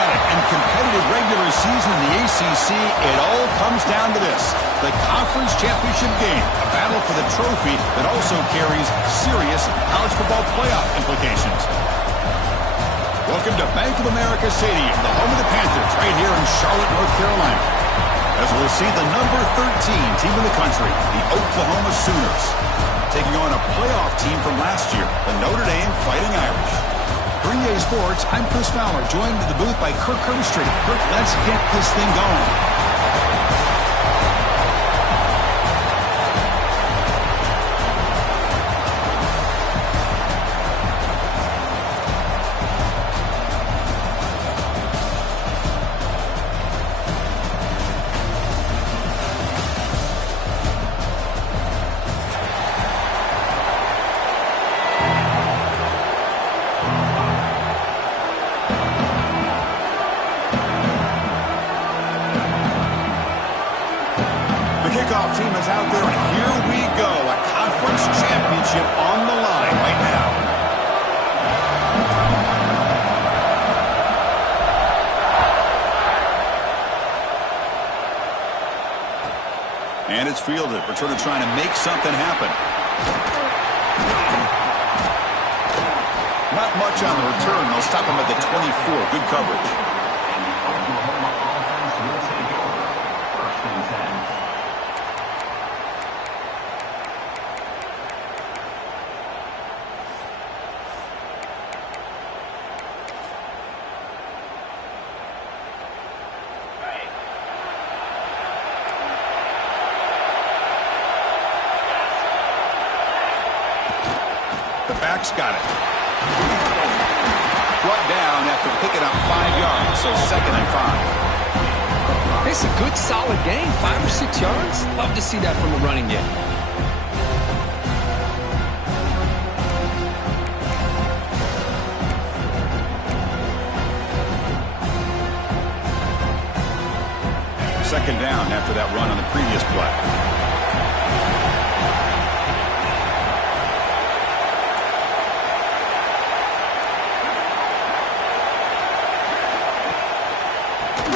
dramatic and competitive regular season in the ACC, it all comes down to this: the Conference Championship game, a battle for the trophy that also carries serious college football playoff implications. Welcome to Bank of America Stadium, the home of the Panthers, right here in Charlotte, North Carolina, as we'll see the number 13 team in the country, the Oklahoma Sooners, taking on a playoff team from last year, the Notre Dame Fighting Irish. For EA Sports, I'm Chris Fowler, joined in the booth by Kirk Herbstreit. Kirk, let's get this thing going. Kickoff team is out there, and here we go. A conference championship on the line right now. And it's fielded. Returner trying to make something happen. Not much on the return. They'll stop him at the 24. Good coverage. The back's got it. Brought down after picking up 5 yards, so 2nd and 5. It's a good, solid game. 5 or 6 yards. Love to see that from the running game. Second down after that run on the previous play.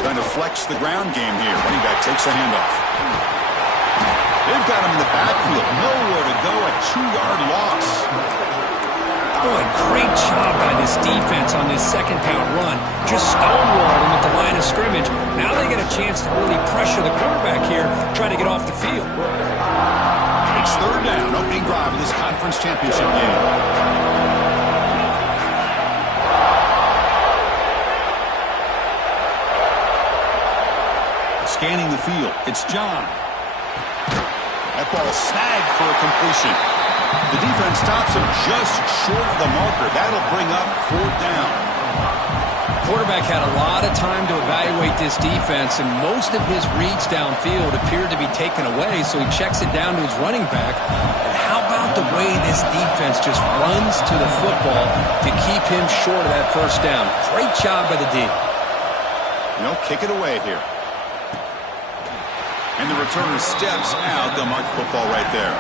Trying to flex the ground game here. Running back takes the handoff. They've got him in the backfield. Nowhere to go. A 2-yard loss. Boy, great job by this defense on this second-down run. Just stonewalled him at the line of scrimmage. Now they get a chance to really pressure the quarterback here, try to get off the field. It's 3rd down. Opening drive of this conference championship game. Scanning the field. It's John. That ball snagged for a completion. The defense stops him just short of the marker. That'll bring up 4th down. Quarterback had a lot of time to evaluate this defense, and most of his reads downfield appeared to be taken away, so he checks it down to his running back. And how about the way this defense just runs to the football to keep him short of that 1st down? Great job by the D. Kick it away here. And the returner steps out. They'll mark football right there.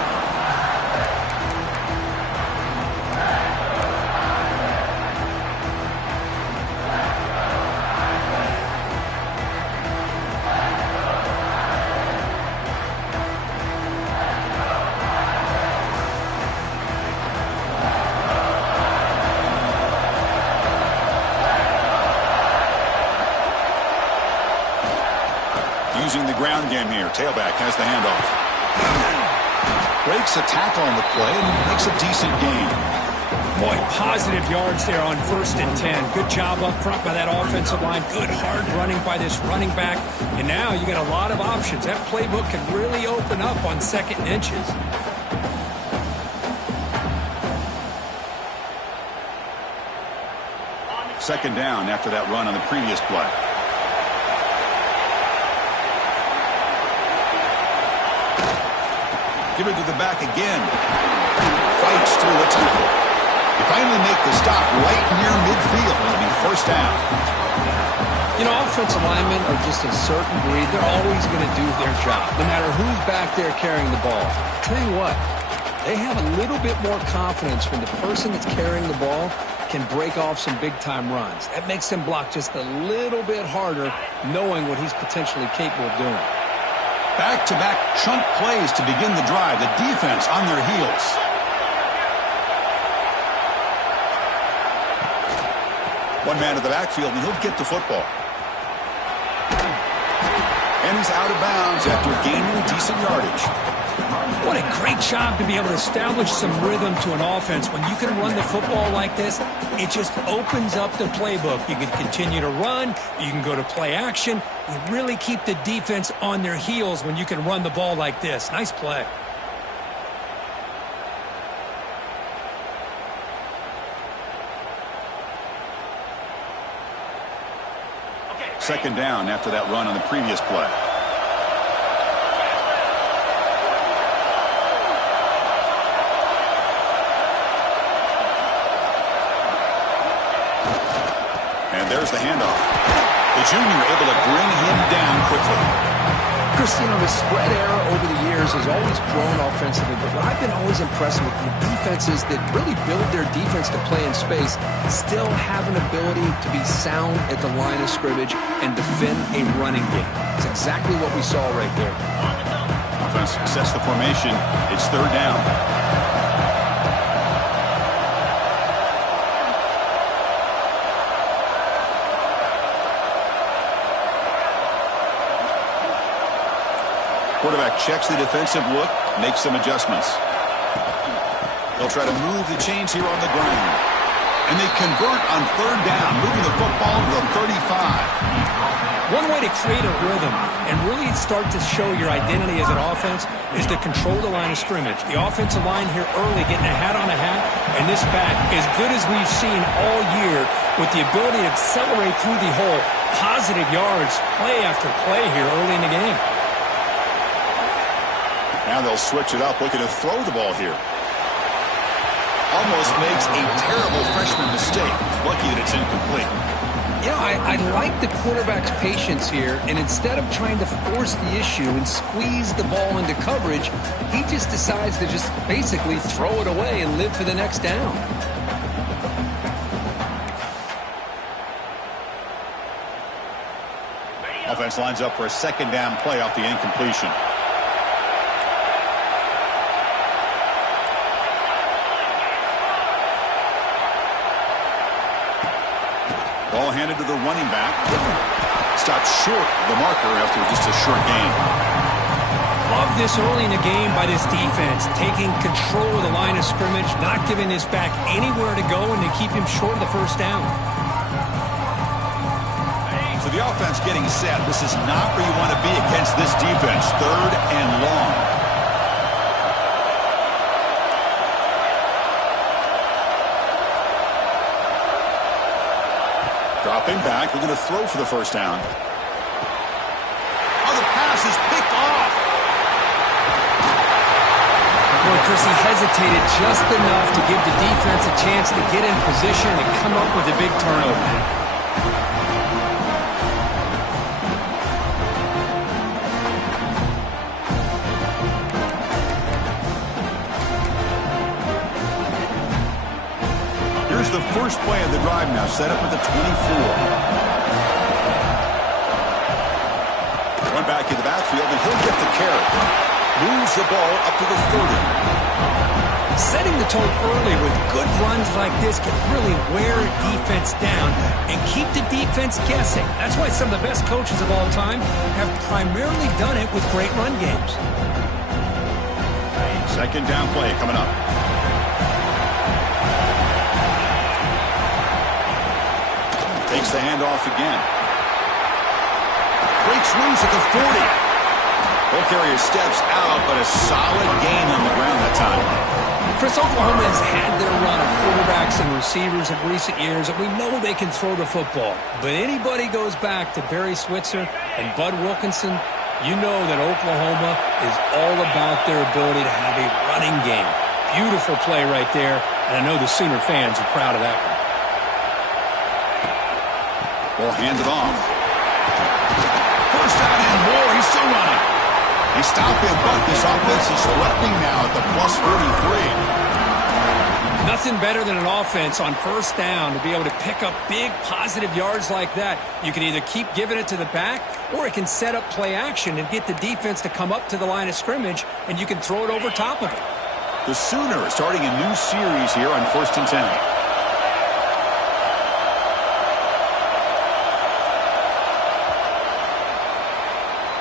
Using the ground game here. Tailback has the handoff. Breaks a tackle on the play and makes a decent gain. Boy, positive yards there on 1st and 10. Good job up front by that offensive line. Good hard running by this running back. And now you got a lot of options. That playbook can really open up on 2nd and inches. Second down after that run on the previous play. Give it to the back again. Fights through a tackle. They finally make the stop right near midfield. It'll be 1st down. You know, offensive linemen are just a certain breed. They're always going to do their job, no matter who's back there carrying the ball. I'll tell you what, they have a little bit more confidence when the person that's carrying the ball can break off some big-time runs. That makes him block just a little bit harder, knowing what he's potentially capable of doing. Back-to-back chunk plays to begin the drive. The defense on their heels. One man in the backfield, and he'll get the football. And he's out of bounds after gaining decent yardage. What a great job to be able to establish some rhythm to an offense. When you can run the football like this, it just opens up the playbook. You can continue to run. You can go to play action. You really keep the defense on their heels when you can run the ball like this. Nice play. Second down after that run on the previous play. And there's the handoff. The junior able to bring him down quickly. Chris, you know, the spread era over the years has always grown offensively, but what I've been always impressed with the defenses that really build their defense to play in space still have an ability to be sound at the line of scrimmage and defend a running game. It's exactly what we saw right there. Offense sets the formation. It's third down. Quarterback checks the defensive look, makes some adjustments. They'll try to move the chains here on the ground. And they convert on third down, moving the football to the 35. One way to create a rhythm and really start to show your identity as an offense is to control the line of scrimmage. The offensive line here early getting a hat on a hat, and this back, as good as we've seen all year, with the ability to accelerate through the hole, positive yards, play after play here early in the game. Now they'll switch it up, looking to throw the ball here. Almost makes a terrible freshman mistake. Lucky that it's incomplete. You know, I like the quarterback's patience here, and instead of trying to force the issue and squeeze the ball into coverage, he just decides to just basically throw it away and live for the next down. Offense lines up for a second down play off the incompletion. Ball handed to the running back. Stopped short of the marker after just a short gain. Love this early in the game by this defense, taking control of the line of scrimmage, not giving this back anywhere to go, and to keep him short of the first down. So the offense getting set. This is not where you want to be against this defense. Third and long. Dropping back, we're going to throw for the first down. Oh, the pass is picked off. Boy, Chris, he hesitated just enough to give the defense a chance to get in position and come up with a big turnover. The first play of the drive now, set up at the 24. One back in the backfield, and he'll get the carry. Moves the ball up to the 30. Setting the tone early with good runs like this can really wear a defense down and keep the defense guessing. That's why some of the best coaches of all time have primarily done it with great run games. Second down play coming up. Takes the handoff again. Breaks loose at the 40. Ball carrier steps out, but a solid gain on the ground that time. Chris, Oklahoma has had their run of quarterbacks and receivers in recent years, and we know they can throw the football. But anybody goes back to Barry Switzer and Bud Wilkinson, you know that Oklahoma is all about their ability to have a running game. Beautiful play right there, and I know the Sooner fans are proud of that one. Ball handed off. First down and more. He's still running. He stopped him, but this offense is threatening now at the plus 43. Nothing better than an offense on first down to be able to pick up big positive yards like that. You can either keep giving it to the back, or it can set up play action and get the defense to come up to the line of scrimmage, and you can throw it over top of it. The Sooners starting a new series here on 1st and 10.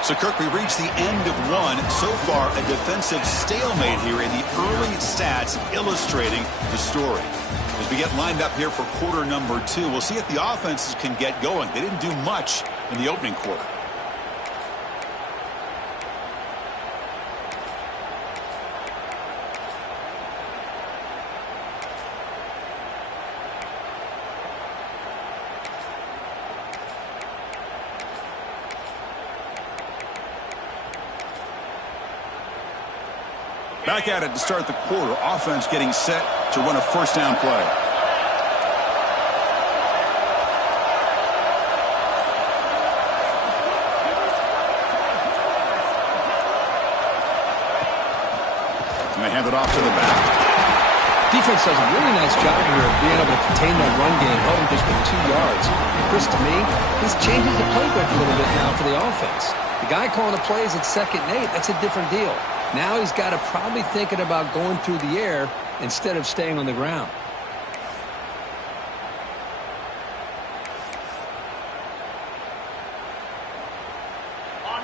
So, Kirk, we reached the end of one. So far, a defensive stalemate here in the early stats illustrating the story. As we get lined up here for quarter number 2, we'll see if the offenses can get going. They didn't do much in the opening quarter. Back at it to start the quarter. Offense getting set to run a first down play. And they hand it off to the back. Defense does a really nice job here of being able to contain that run game, held him just with 2 yards. Chris, to me, this changes the playbook a little bit now for the offense. The guy calling the plays at 2nd and 8, that's a different deal. Now he's got to probably thinking about going through the air instead of staying on the ground.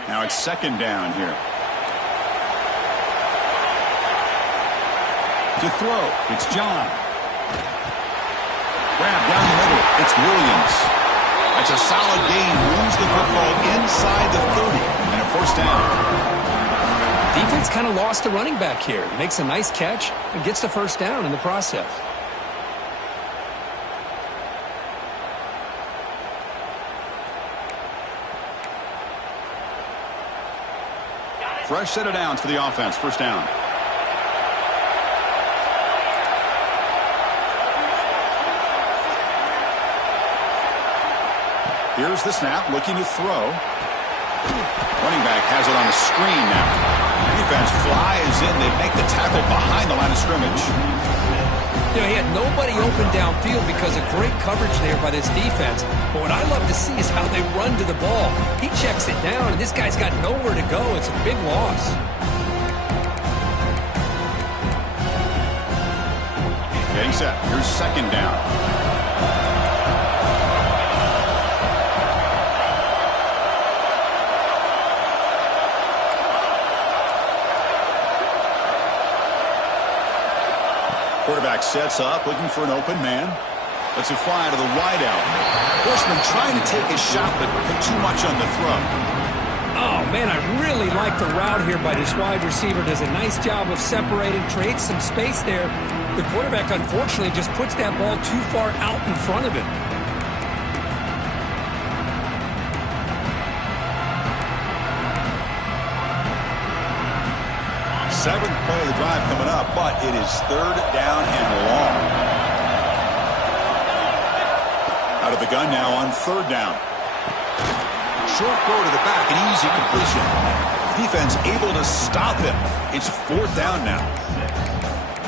Now it's 2nd down here. To throw, it's John. Grab down the middle, it's Williams. That's a solid gain, moves the football inside the 30, and a first down. Defense kind of lost the running back here. Makes a nice catch and gets the first down in the process. Fresh set of downs for the offense. First down. Here's the snap, looking to throw. Running back has it on the screen now. Defense flies in. They make the tackle behind the line of scrimmage. You know, he had nobody open downfield because of great coverage there by this defense. But what I love to see is how they run to the ball. He checks it down, and this guy's got nowhere to go. It's a big loss. Getting set. Here's 2nd down. Quarterback sets up, looking for an open man. Lets it fly to the wideout. Horseman trying to take a shot, but put too much on the throw. Oh, man, I really like the route here by this wide receiver. Does a nice job of separating, creates some space there. The quarterback, unfortunately, just puts that ball too far out in front of him. 7th play of the drive coming up, but it is 3rd down and long. Out of the gun now on 3rd down. Short throw to the back, an easy completion. Defense able to stop him. It's 4th down now.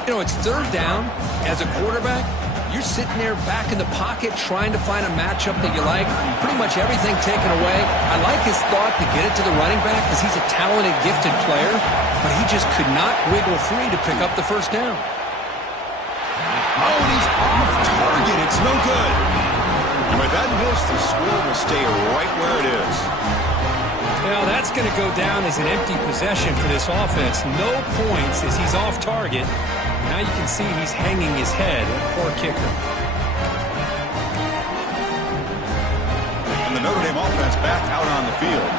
You know, it's 3rd down. As a quarterback, you're sitting there back in the pocket trying to find a matchup that you like. Pretty much everything taken away. I like his thought to get it to the running back because he's a talented, gifted player, but he just could not wiggle free to pick up the first down. Oh, and he's off target. It's no good. And with that miss, the score will stay right where it is. Now, that's going to go down as an empty possession for this offense. No points as he's off target. Now you can see he's hanging his head. Poor kicker. And the Notre Dame offense back out on the field.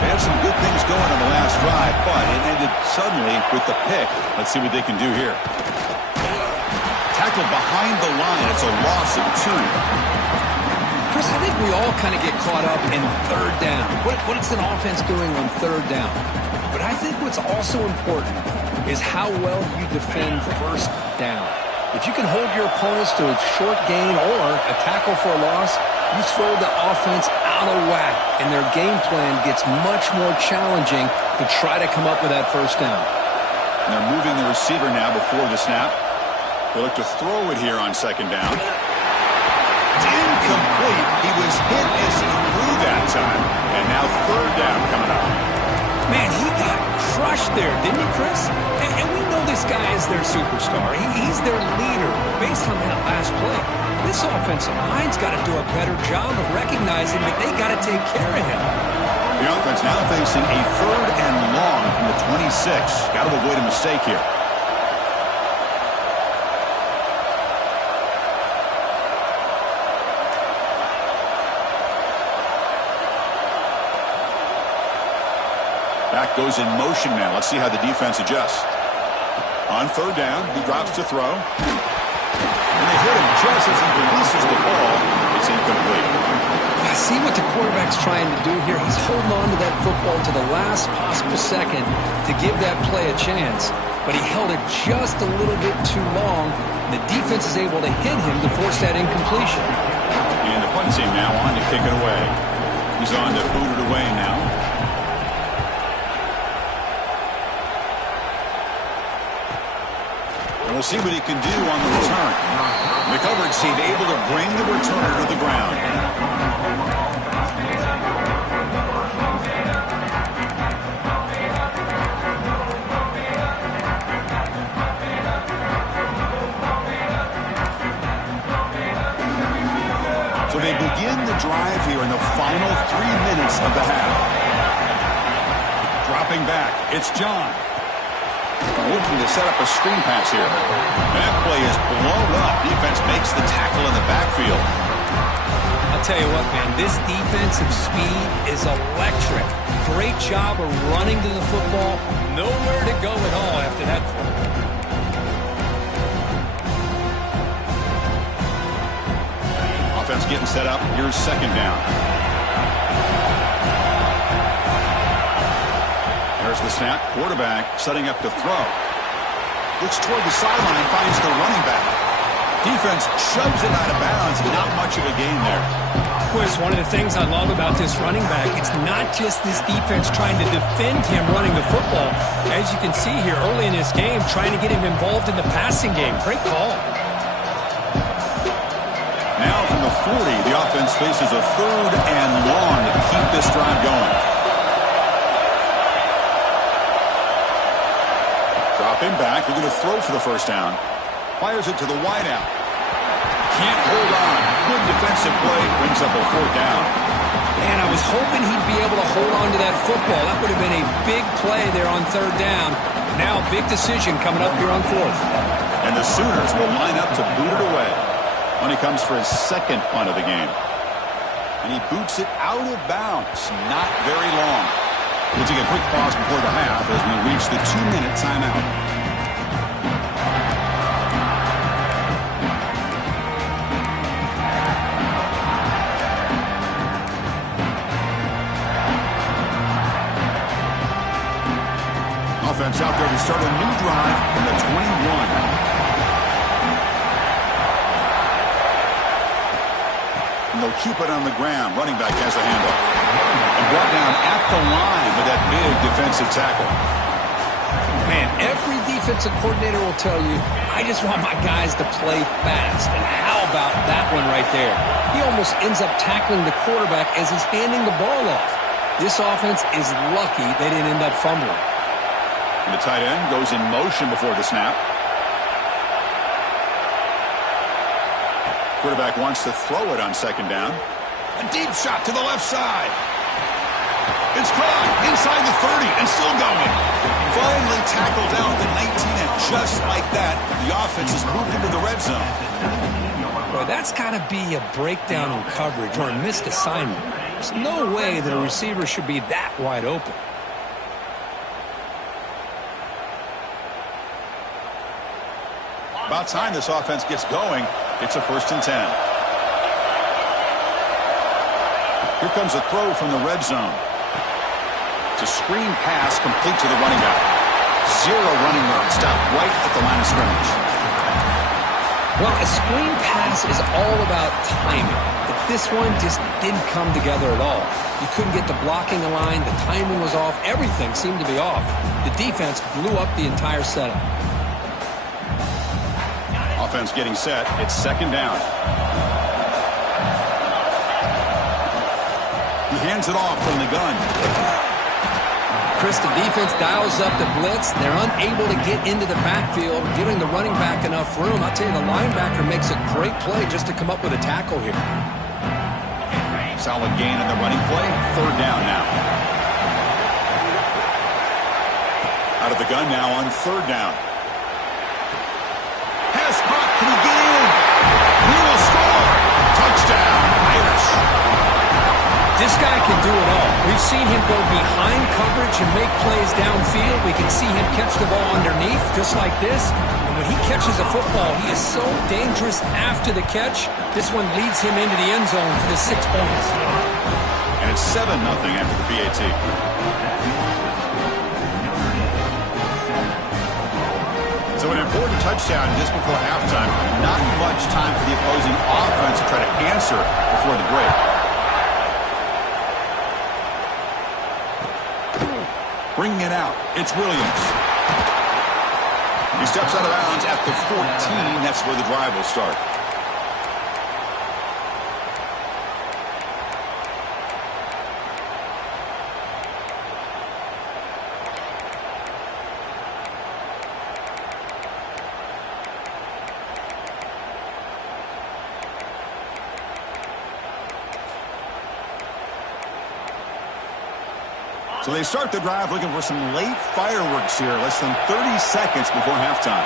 They had some good things going on the last drive, but it ended suddenly with the pick. Let's see what they can do here. Tackled behind the line. It's a loss of 2. Chris, I think we all kind of get caught up in 3rd down. What is an offense doing on 3rd down? But I think what's also important is how well you defend 1st down. If you can hold your opponents to a short gain or a tackle for a loss, you throw the offense out of whack, and their game plan gets much more challenging to try to come up with that 1st down. And they're moving the receiver now before the snap. They look to throw it here on second down. It's incomplete. He was hit as he threw that time. And now third down coming up. Man, he got crushed there, didn't he, Chris? And we know this guy is their superstar. He's their leader based on that last play. This offensive line's got to do a better job of recognizing that they got to take care of him. The offense now facing a third and long from the 26. Got to avoid a mistake here. Back goes in motion now. Let's see how the defense adjusts. On third down, he drops to throw. And they hit him just as he releases the ball. It's incomplete. See what the quarterback's trying to do here. He's holding on to that football to the last possible second to give that play a chance. But he held it just a little bit too long. The defense is able to hit him to force that incompletion. And the punt team now on to kick it away. He's on to boot it away now. And we'll see what he can do on the return. The coverage team able to bring the returner to the ground. So they begin the drive here in the final 3 minutes of the half. Dropping back, it's John. Looking to set up a screen pass here. That play is blown up. Defense makes the tackle in the backfield. I'll tell you what, man, this defensive speed is electric. Great job of running to the football. Nowhere to go at all after that play. Offense getting set up. Here's second down. There's the snap. Quarterback setting up to throw. Looks toward the sideline, finds the running back. Defense shoves it out of bounds. Not much of a gain there. Chris, one of the things I love about this running back, it's not just this defense trying to defend him running the football. As you can see here early in this game, trying to get him involved in the passing game. Great call. Now from the 40, the offense faces a third and long to keep this drive going. Dropping back, they're going to throw for the first down. Fires it to the wideout. Can't hold on. Good defensive play, brings up a fourth down. Man, I was hoping he'd be able to hold on to that football. That would have been a big play there on third down. Now a big decision coming up here on fourth. And the Sooners will line up to boot it away when he comes for his second punt of the game. And he boots it out of bounds. Not very long. We'll take a quick pause before the half as we reach the 2-minute timeout. Offense out there to start a new drive from the 21. And they'll keep it on the ground. Running back has the handoff. And brought down at the line with that big defensive tackle. Man, every defensive coordinator will tell you, I just want my guys to play fast. And how about that one right there? He almost ends up tackling the quarterback as he's handing the ball off. This offense is lucky they didn't end up fumbling. And the tight end goes in motion before the snap. Quarterback wants to throw it on second down. A deep shot to the left side. It's caught inside the 30 and still going. Finally tackled down at the 19, and just like that, the offense has moved into the red zone. Boy, that's got to be a breakdown in coverage or a missed assignment. There's no way that a receiver should be that wide open. About time this offense gets going. It's a 1st and 10. Here comes a throw from the red zone. It's a screen pass complete to the running back. Zero running room. Stopped right at the line of scrimmage. Well, a screen pass is all about timing. But this one just didn't come together at all. You couldn't get the blocking line. The timing was off. Everything seemed to be off. The defense blew up the entire setup. offense getting set. It's second down. He hands it off from the gun. Chris, the defense dials up the blitz. They're unable to get into the backfield, giving the running back enough room. I'll tell you, the linebacker makes a great play just to come up with a tackle here. Solid gain in the running play. Third down now. Out of the gun now on third down. Pass caught. Can he get in? He will score. Touchdown, Irish. This guy can do it all. We've seen him go behind coverage and make plays downfield. We can see him catch the ball underneath just like this. And when he catches a football, he is so dangerous after the catch. This one leads him into the end zone for the 6 points. And it's 7-0 after the PAT. So an important touchdown just before halftime. Not much time for the opposing offense to try to answer before the break. Bringing it out, it's Williams. He steps out of bounds at the 14. That's where the drive will start. So they start the drive looking for some late fireworks here, less than 30 seconds before halftime.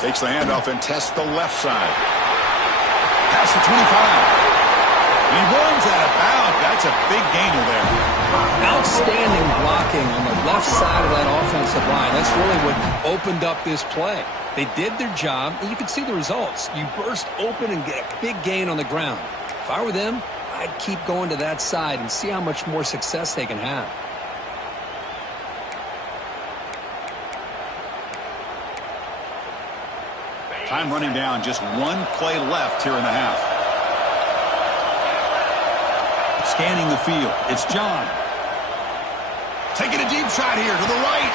Takes the handoff and tests the left side. Past the 25. And he runs out of bounds. That's a big gainer there. Outstanding blocking on the left side of that offensive line. That's really what opened up this play. They did their job, and you can see the results. You burst open and get a big gain on the ground. If I were them, I'd keep going to that side and see how much more success they can have. Time running down, just one play left here in the half. Scanning the field, it's John. Taking a deep shot here to the right.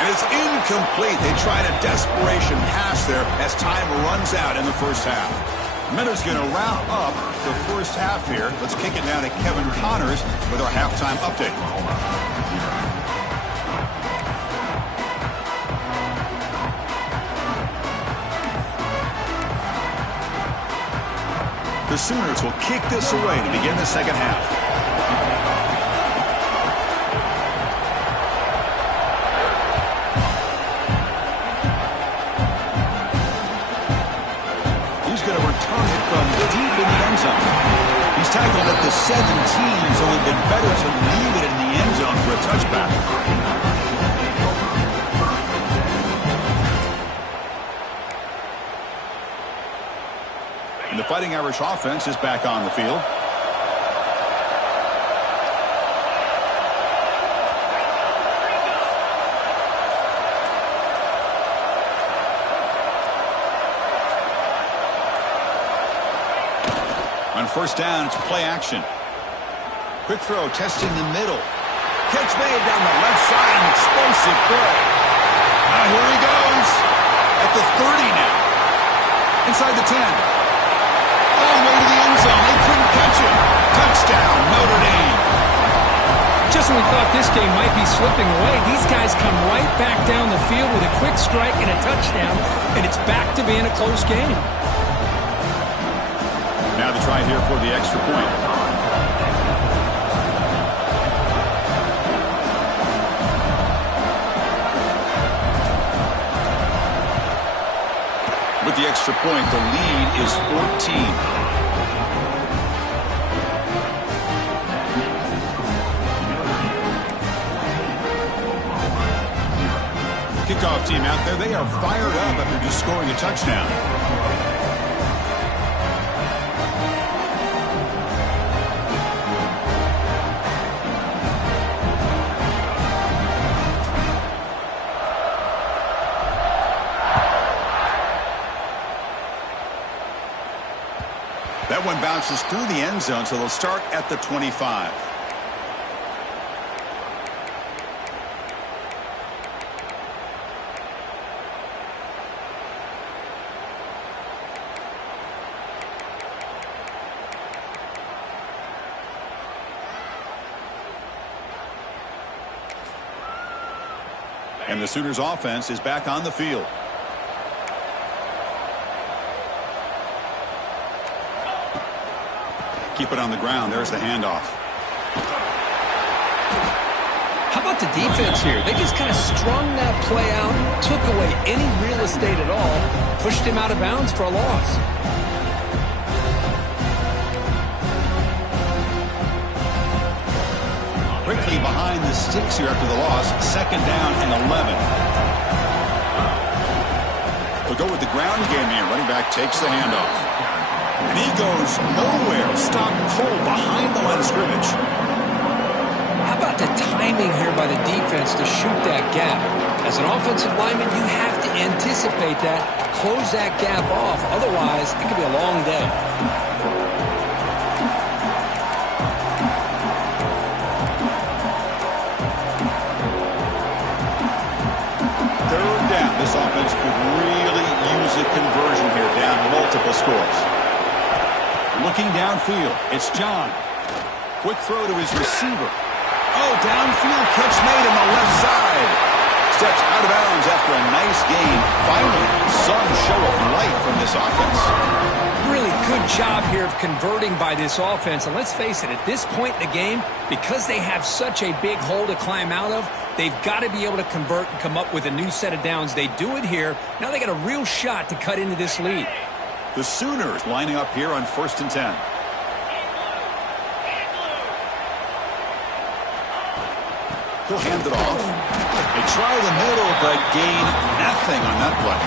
And it's incomplete. They tried a desperation pass there as time runs out in the first half. Miller's going to wrap up the first half here. Let's kick it down to Kevin Connors with our halftime update. The Sooners will kick this away to begin the second half. He's tackled at the 17, so it would have been better to leave it in the end zone for a touchback. And the Fighting Irish offense is back on the field. On first down, it's play action. Quick throw, testing the middle. Catch made down the left side, an explosive throw. Now here he goes. At the 30 now. Inside the 10. All the way to the end zone. They couldn't catch it. Touchdown, Notre Dame. Just when we thought this game might be slipping away, these guys come right back down the field with a quick strike and a touchdown, and it's back to being a close game. Now the try here for the extra point. With the extra point, the lead is 14. Kickoff team out there, they are fired up after just scoring a touchdown. That one bounces through the end zone, so they'll start at the 25. And the Sooners offense is back on the field. Keep it on the ground. There's the handoff. How about the defense here? They just kind of strung that play out, took away any real estate at all, pushed him out of bounds for a loss. Quickly behind the sticks here after the loss. 2nd down and 11. We'll go with the ground game here. Running back takes the handoff. And he goes nowhere. Stop pull behind the line of scrimmage. How about the timing here by the defense to shoot that gap? As an offensive lineman, you have to anticipate that, close that gap off. Otherwise, it could be a long day. This offense could really use a conversion here, down multiple scores. Looking downfield, it's John. Quick throw to his receiver. Oh, downfield catch made on the left side. Steps out of bounds after a nice gain. Finally, some show of life from this offense. Really good job here of converting by this offense. And let's face it, at this point in the game, because they have such a big hole to climb out of, they've got to be able to convert and come up with a new set of downs. They do it here. Now they got a real shot to cut into this lead. The Sooners lining up here on 1st and 10. He'll hand it off. They try the middle, but gain nothing on that play.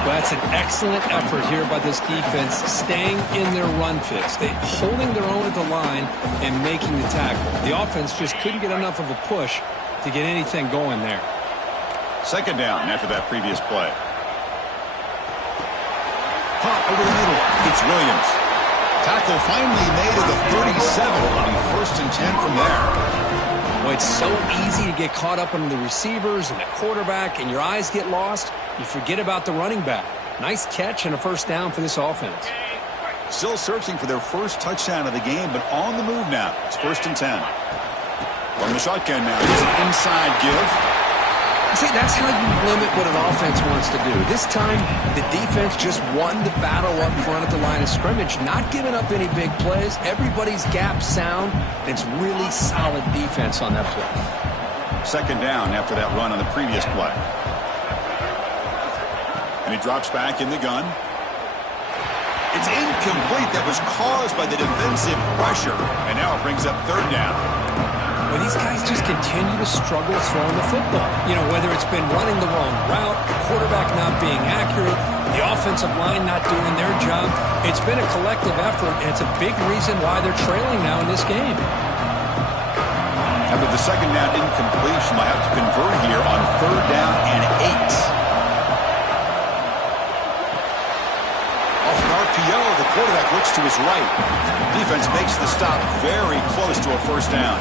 Well, that's an excellent effort here by this defense, staying in their run fix. They holding their own at the line and making the tackle. The offense just couldn't get enough of a push to get anything going there. 2nd down after that previous play. Pop over the middle. It's Williams. Tackle finally made at the 37. It'll be 1st and 10 from there. Well, it's so easy to get caught up on the receivers and the quarterback, and your eyes get lost. You forget about the running back. Nice catch and a 1st down for this offense. Still searching for their first touchdown of the game, but on the move now. It's 1st and 10. From the shotgun now, here's an inside give. See, that's how you limit what an offense wants to do. This time, the defense just won the battle up front at the line of scrimmage, not giving up any big plays. Everybody's gap sound. It's really solid defense on that play. 2nd down after that run on the previous play. And he drops back in the gun. It's incomplete. That was caused by the defensive pressure. And now it brings up 3rd down. Well, these guys just continue to struggle throwing the football. You know, whether it's been running the wrong route, the quarterback not being accurate, the offensive line not doing their job. It's been a collective effort, and it's a big reason why they're trailing now in this game. After the 2nd down incompletion, they'll have to convert here on 3rd down and 8. Off an RPO, the quarterback looks to his right. Defense makes the stop very close to a 1st down.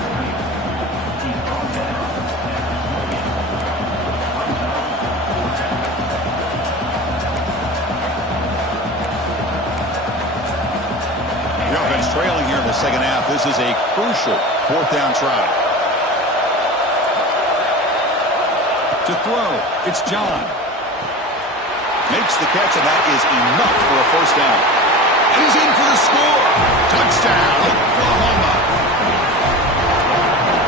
Trailing here in the 2nd half. This is a crucial 4th down try. To throw, it's John. Makes the catch, and that is enough for a 1st down. And he's in for the score. Touchdown, Oklahoma.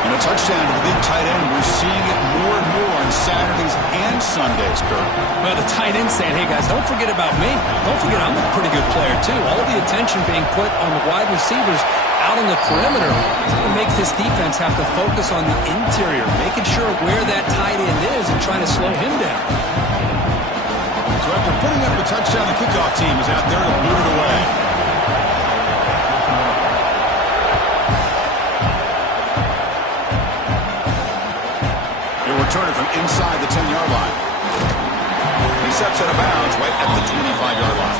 And a touchdown to the big tight end. We're seeing it more and more on Saturdays and Sundays, Kurt. Well, the tight end saying, hey, guys, don't forget about me. Don't forget I'm a pretty good player, too. All the attention being put on the wide receivers out on the perimeter is going to make this defense have to focus on the interior, making sure where that tight end is and trying to slow him down. So after putting up a touchdown, the kickoff team is out there to boot it away. Return it from inside the 10-yard line. He steps out of bounds right at the 25-yard line.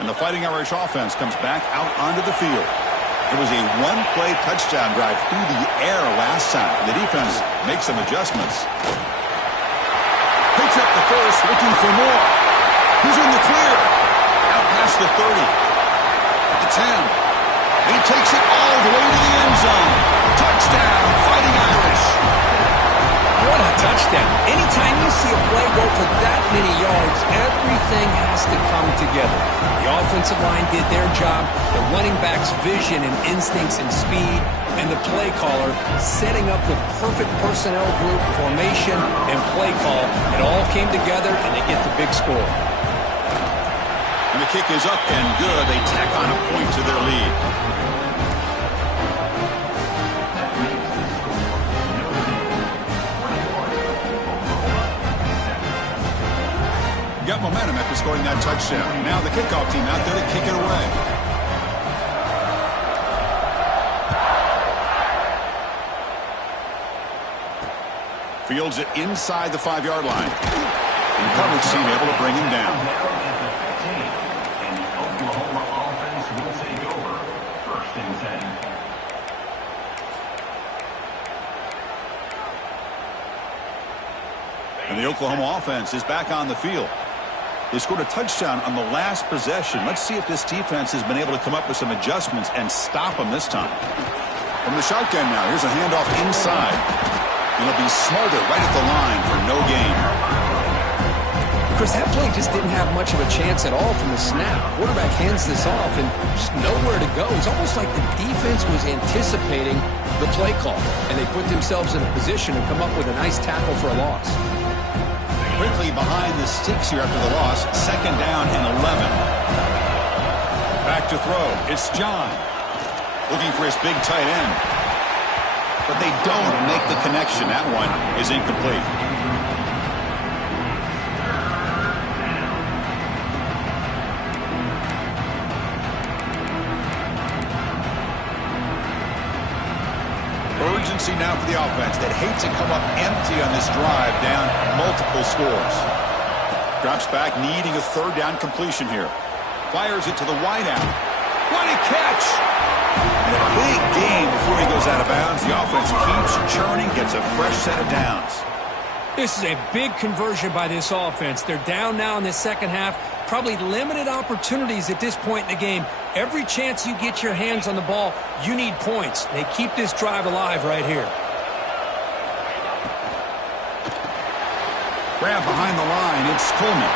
And the Fighting Irish offense comes back out onto the field. It was a one-play touchdown drive through the air last time. The defense makes some adjustments. Picks up the first, looking for more. He's in the clear. Out past the 30. At the 10. And he takes it all the way to the end zone. Touchdown, Fighting Irish. What a touchdown. Anytime you see a play go for that many yards, everything has to come together. The offensive line did their job, the running back's vision and instincts and speed, and the play caller setting up the perfect personnel group, formation, and play call. It all came together, and they get the big score. And the kick is up and good. They tack on a point to their lead. Got momentum after scoring that touchdown. Now the kickoff team out there to kick it away. Fields it inside the 5-yard line. And the coverage team able to bring him down. And the Oklahoma offense will take over. 1st and 10. And the Oklahoma offense is back on the field. They scored a touchdown on the last possession. Let's see if this defense has been able to come up with some adjustments and stop them this time. From the shotgun now, here's a handoff inside. It'll be smothered right at the line for no gain. Chris, that play just didn't have much of a chance at all from the snap. Quarterback hands this off and just nowhere to go. It's almost like the defense was anticipating the play call, and they put themselves in a position to come up with a nice tackle for a loss. Quickly behind the sticks here after the loss. 2nd down and 11. Back to throw. It's John. Looking for his big tight end. But they don't make the connection. That one is incomplete. Urgency now for the offense that hates to come up empty on this drive, down multiple scores. Drops back, needing a 3rd down completion here. Fires it to the wideout. What a catch! And a big gain before he goes out of bounds. The offense keeps churning, gets a fresh set of downs. This is a big conversion by this offense. They're down now in the second half. Probably limited opportunities at this point in the game. Every chance you get your hands on the ball, you need points. They keep this drive alive right here. Grab behind the line. It's Coleman.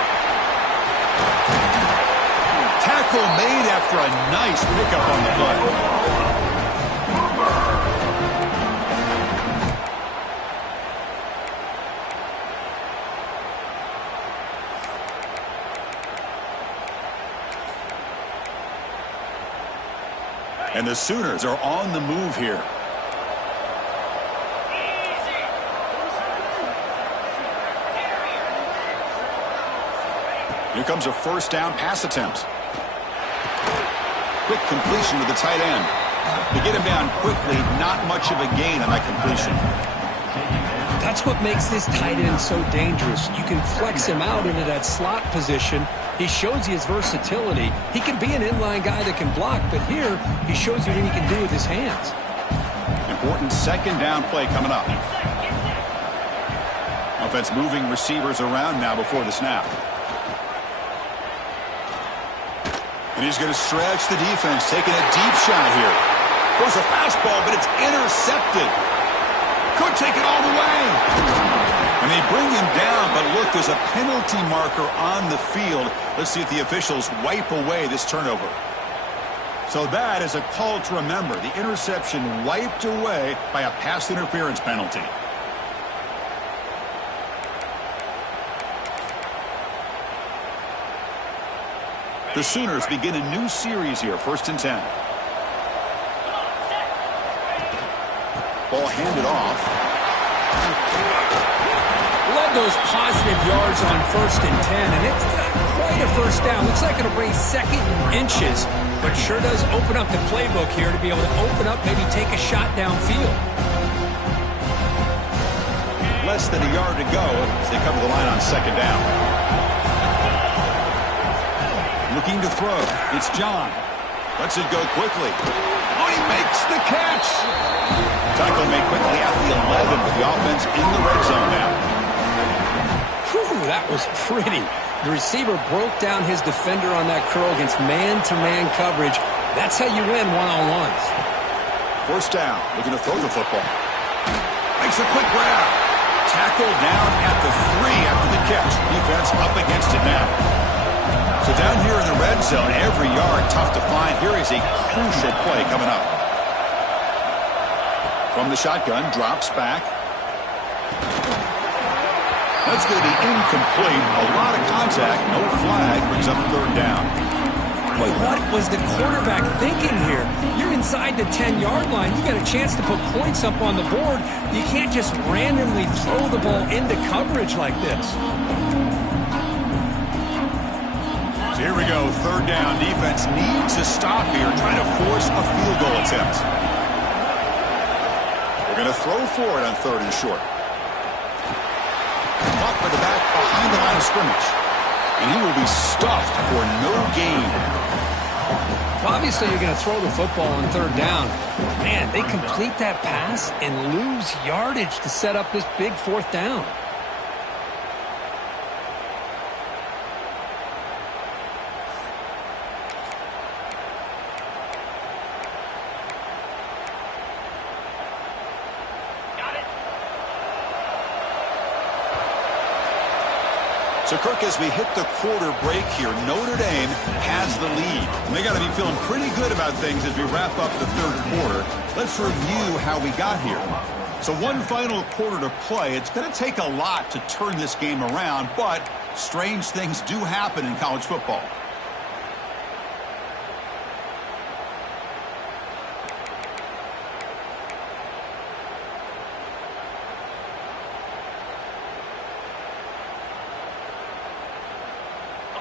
Tackle made after a nice pickup on the butt. And the Sooners are on the move here. Here comes a 1st down pass attempt. Quick completion to the tight end. To get him down quickly, not much of a gain on that completion. That's what makes this tight end so dangerous. You can flex him out into that slot position. He shows you his versatility. He can be an inline guy that can block, but here he shows you what he can do with his hands. Important 2nd down play coming up. Offense moving receivers around now before the snap. And he's going to stretch the defense, taking a deep shot here. Goes a fastball, but it's intercepted. Could take it all the way. And they bring him down, but look, there's a penalty marker on the field. Let's see if the officials wipe away this turnover. So that is a call to remember. The interception wiped away by a pass interference penalty. The Sooners begin a new series here, 1st and 10. Ball handed off. Love those positive yards on 1st and 10, and it's not quite a 1st down. Looks like it'll bring 2nd inches, but sure does open up the playbook here to be able to open up, maybe take a shot downfield. Less than a yard to go as they come to the line on 2nd down. Looking to throw. It's John. Lets it go quickly. Oh, he makes the catch. Tackle made quickly at the 11, but the offense in the red zone now. Whew, that was pretty. The receiver broke down his defender on that curl against man-to-man coverage. That's how you win one-on-ones. First down, looking to throw the football. Makes a quick grab. Tackled down at the 3 after the catch. Defense up against it now. So down here in the red zone, every yard tough to find. Here is a crucial play coming up. From the shotgun, drops back. That's going to be incomplete. A lot of contact, no flag, brings up third down. Boy, what was the quarterback thinking here? You're inside the 10-yard line. You got a chance to put points up on the board. You can't just randomly throw the ball into coverage like this. So here we go, third down. Defense needs a stop here, trying to force a field goal attempt. They're going to throw for it on third and short. Caught by the back behind the line of scrimmage. And he will be stuffed for no gain. Obviously, you're going to throw the football on third down. Man, they complete that pass and lose yardage to set up this big fourth down. So, Kirk, as we hit the quarter break here, Notre Dame has the lead. And they got to be feeling pretty good about things as we wrap up the third quarter. Let's review how we got here. So one final quarter to play. It's going to take a lot to turn this game around, but strange things do happen in college football.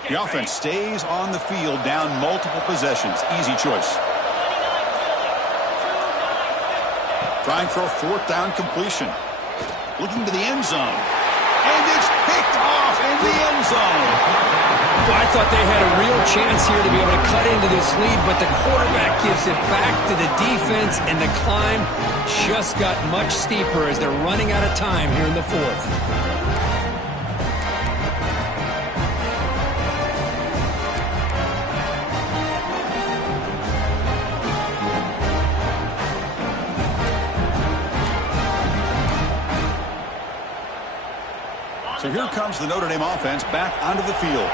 The offense stays on the field, down multiple possessions. Easy choice. Trying for a fourth down completion. Looking to the end zone. And it's picked off in the end zone. Well, I thought they had a real chance here to be able to cut into this lead, but the quarterback gives it back to the defense, and the climb just got much steeper as they're running out of time here in the fourth. So here comes the Notre Dame offense back onto the field.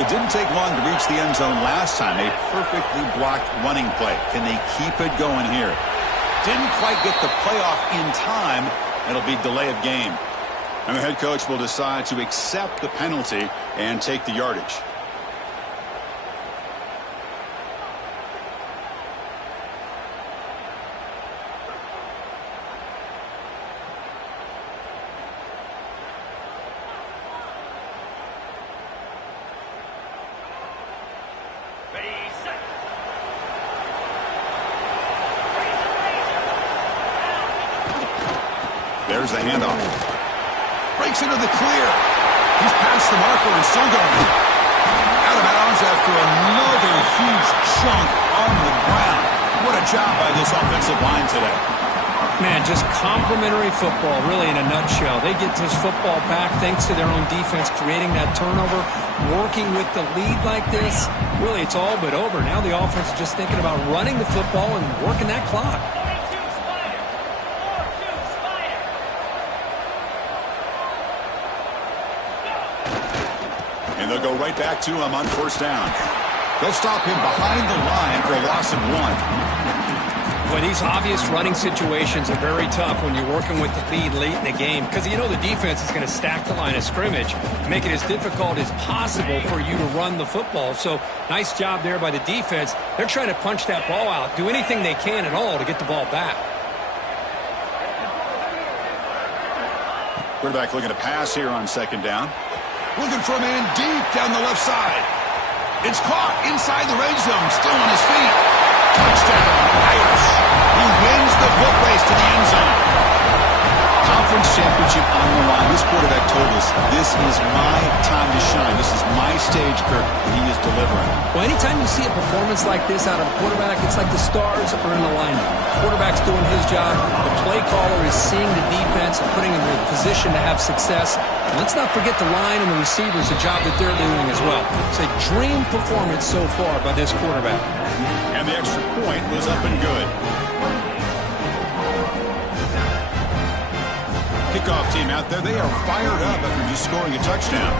It didn't take long to reach the end zone last time. A perfectly blocked running play. Can they keep it going here? Didn't quite get the playoff in time. It'll be delay of game. And the head coach will decide to accept the penalty and take the yardage. There's the handoff. Breaks into the clear. He's past the marker and still going. Out of bounds after another huge chunk on the ground. What a job by this offensive line today. Man, just complimentary football, really, in a nutshell. They get this football back thanks to their own defense, creating that turnover, working with the lead like this. Really, it's all but over. Now the offense is just thinking about running the football and working that clock. And they'll go right back to him on first down. They'll stop him behind the line for a loss of 1. But these obvious running situations are very tough when you're working with the lead late in the game because you know the defense is going to stack the line of scrimmage, make it as difficult as possible for you to run the football. So nice job there by the defense. They're trying to punch that ball out, do anything they can at all to get the ball back. Quarterback looking to pass here on second down. Looking for a man deep down the left side. It's caught inside the red zone. Still on his feet. Touchdown, Irish. He wins the foot race to the end zone. Conference championship on the line. This quarterback told us, this is my time to shine. This is my stage, Kirk, and he is delivering. Well, anytime you see a performance like this out of a quarterback, it's like the stars are in alignment. The quarterback's doing his job. The play caller is seeing the defense and putting them in a position to have success. And let's not forget the line and the receivers, the job that they're doing as well. It's a dream performance so far by this quarterback. And the extra point was up and good. Kickoff team out there, they are fired up after just scoring a touchdown.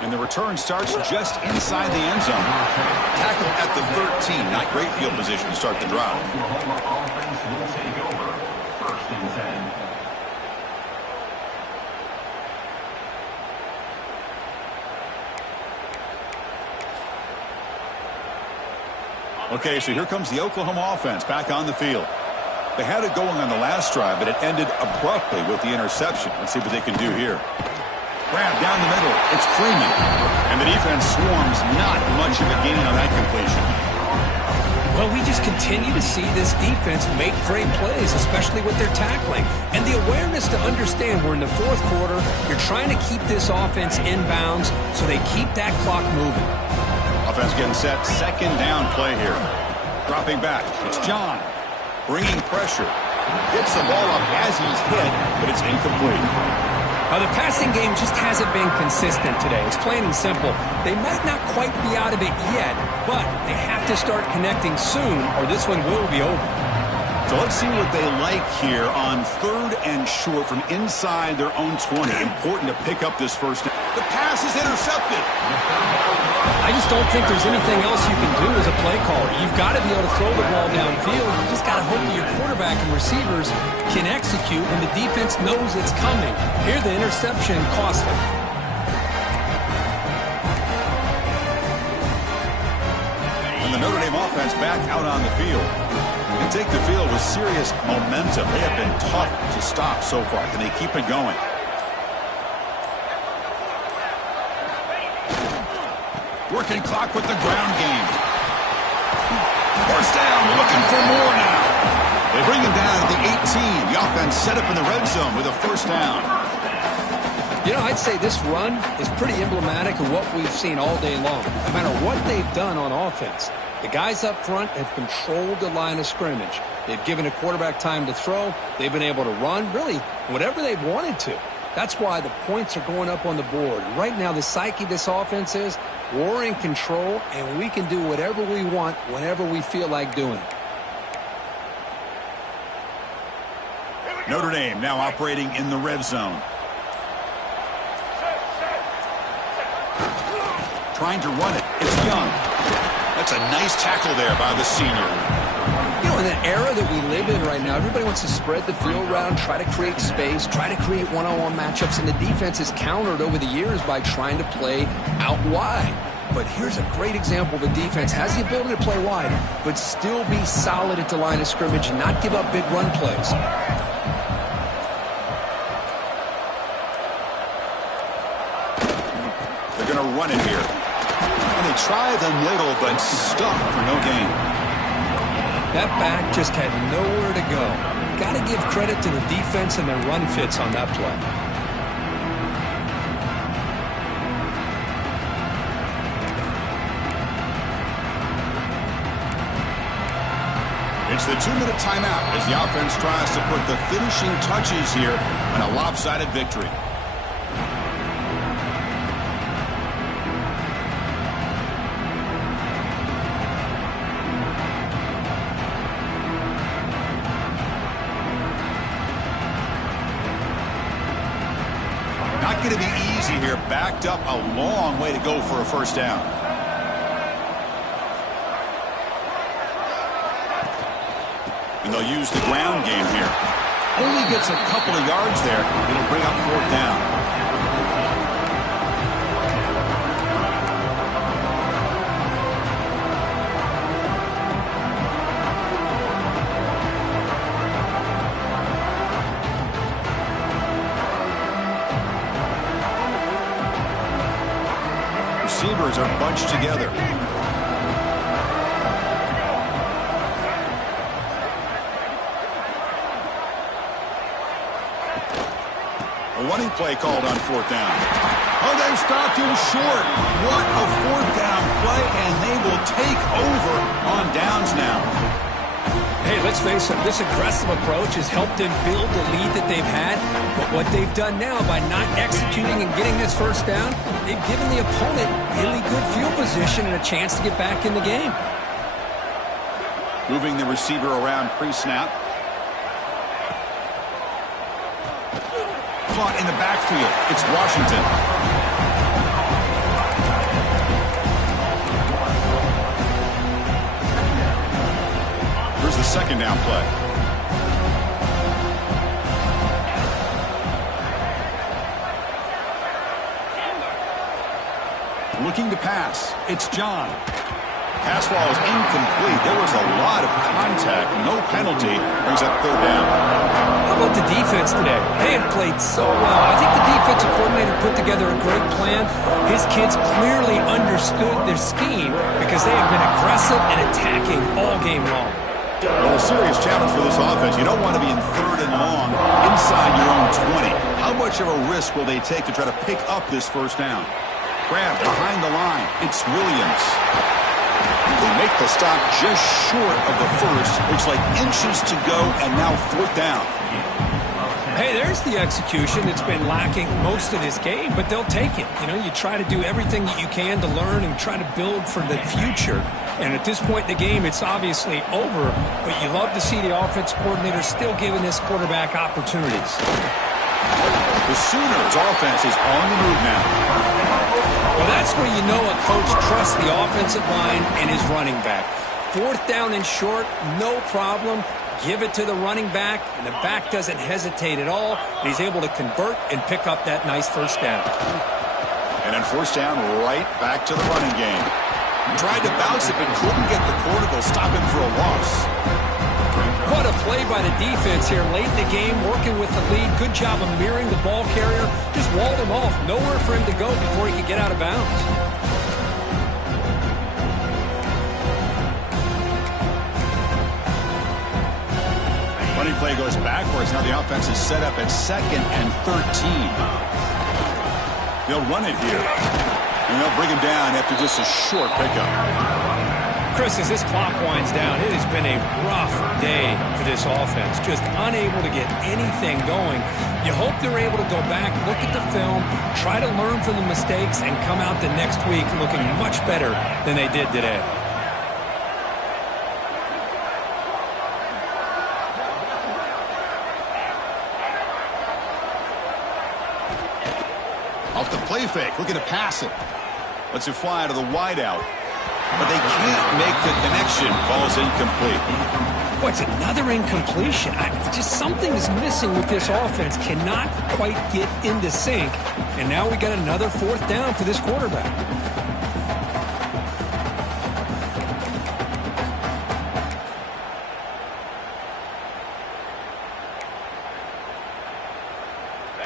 And the return starts just inside the end zone. Tackled at the 13. Not great field position to start the drive. Oklahoma offense will take over. 1st and 10. Okay, so here comes the Oklahoma offense back on the field. They had it going on the last drive, but it ended abruptly with the interception. Let's see what they can do here. Grab down the middle. It's Freeman. And the defense swarms. Not much of a gain on that completion. Well, we just continue to see this defense make great plays, especially with their tackling. And the awareness to understand we're in the 4th quarter. You're trying to keep this offense in bounds so they keep that clock moving. Offense getting set. 2nd down play here. Dropping back. It's John. Bringing pressure. Gets the ball up as he's hit, but it's incomplete. The passing game just hasn't been consistent today. It's plain and simple. They might not quite be out of it yet, but they have to start connecting soon or this one will be over. So let's see what they like here on 3rd and short from inside their own 20. Important to pick up this first down. The pass is intercepted. I just don't think there's anything else you can do as a play caller. You've got to be able to throw the ball downfield. You just got to hope that your quarterback and receivers can execute when the defense knows it's coming. Here, the interception cost them. And the Notre Dame offense back out on the field. They take the field with serious momentum. They have been tough to stop so far. Can they keep it going? Working clock with the ground game. 1st down, looking for more now. They bring him down at the 18. The offense set up in the red zone with a 1st down. You know, I'd say this run is pretty emblematic of what we've seen all day long. No matter what they've done on offense, the guys up front have controlled the line of scrimmage. They've given a quarterback time to throw. They've been able to run, really, whatever they've wanted to. That's why the points are going up on the board. Right now, the psyche of this offense is we're in control, and we can do whatever we want whenever we feel like doing it. Notre Dame now operating in the red zone. Trying to run it. It's Young. That's a nice tackle there by the senior. You know, in an era that we live in right now, everybody wants to spread the field around, try to create space, try to create one-on-one matchups, and the defense is countered over the years by trying to play out wide. But here's a great example. The defense has the ability to play wide, but still be solid at the line of scrimmage and not give up big run plays. They're going to run it here. And they try the middle, but stuck for no gain. That back just had nowhere to go. Got to give credit to the defense and their run fits on that play. It's the 2-minute timeout as the offense tries to put the finishing touches here on a lopsided victory. Not going to be easy here. Backed up a long way to go for a 1st down. And they'll use the ground game here. Only gets a couple of yards there. It'll bring up 4th down. Receivers are bunched together. A running play called on 4th down. Oh, they've stopped him short. What a 4th down play, and they will take over on downs now. Hey, let's face it, this aggressive approach has helped them build the lead that they've had. But what they've done now by not executing and getting this 1st down, they've given the opponent really good field position and a chance to get back in the game. Moving the receiver around pre-snap. Caught in the backfield. It's Washington. Here's the 2nd down play. Looking to pass. It's John. Pass ball is incomplete. There was a lot of contact. No penalty. Brings up 3rd down. How about the defense today? They have played so well. I think the defensive coordinator put together a great plan. His kids clearly understood their scheme because they have been aggressive and attacking all game long. Well, a serious challenge for this offense. You don't want to be in 3rd and long inside your own 20. How much of a risk will they take to try to pick up this 1st down? Grab behind the line. It's Williams. They make the stop just short of the 1st. Looks like inches to go, and now 4th down. Hey, there's the execution. It's been lacking most of this game, but they'll take it. You know, you try to do everything that you can to learn and try to build for the future. And at this point in the game, it's obviously over, but you love to see the offense coordinator still giving this quarterback opportunities. The Sooners' offense is on the move now. Well, that's where you know a coach trusts the offensive line and his running back. 4th down and short, no problem. Give it to the running back, and the back doesn't hesitate at all. He's able to convert and pick up that nice 1st down. And then 1st down, right back to the running game. Tried to bounce it, but couldn't get the corner. They'll stop him for a loss. What a play by the defense here late in the game, working with the lead. Good job of mirroring the ball carrier. Just walled him off. Nowhere for him to go before he could get out of bounds. Running play goes backwards. Now the offense is set up at 2nd and 13. They'll run it here. And they'll bring him down after just a short pickup. Chris, as this clock winds down, it has been a rough day for this offense. Just unable to get anything going. You hope they're able to go back, look at the film, try to learn from the mistakes, and come out the next week looking much better than they did today. Off the play fake, looking to pass it. Lets it fly to the wideout. But they can't make the connection. Ball's incomplete. What's another incompletion? Just something is missing with this offense. Cannot quite get into sync. And now we got another 4th down for this quarterback.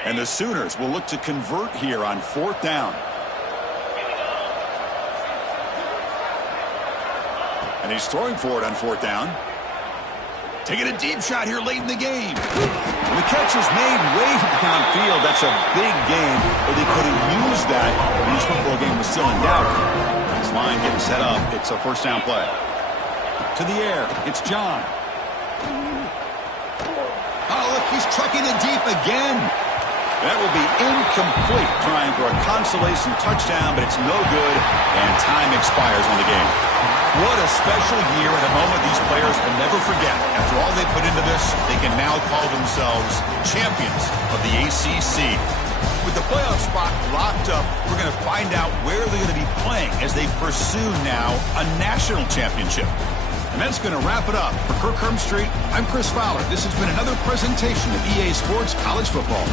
And the Sooners will look to convert here on 4th down. And he's throwing for it on 4th down. Taking a deep shot here late in the game. And the catch is made way downfield. That's a big game, but they could have used that when this football game was still in doubt. This line getting set up. It's a 1st down play. To the air. It's John. Oh, look, he's trucking it deep again. That will be incomplete, trying for a consolation touchdown, but it's no good, and time expires on the game. What a special year and a moment these players will never forget. After all they put into this, they can now call themselves champions of the ACC. With the playoff spot locked up, we're going to find out where they're going to be playing as they pursue now a national championship. And that's going to wrap it up. For Kirk Street, I'm Chris Fowler. This has been another presentation of EA Sports College Football.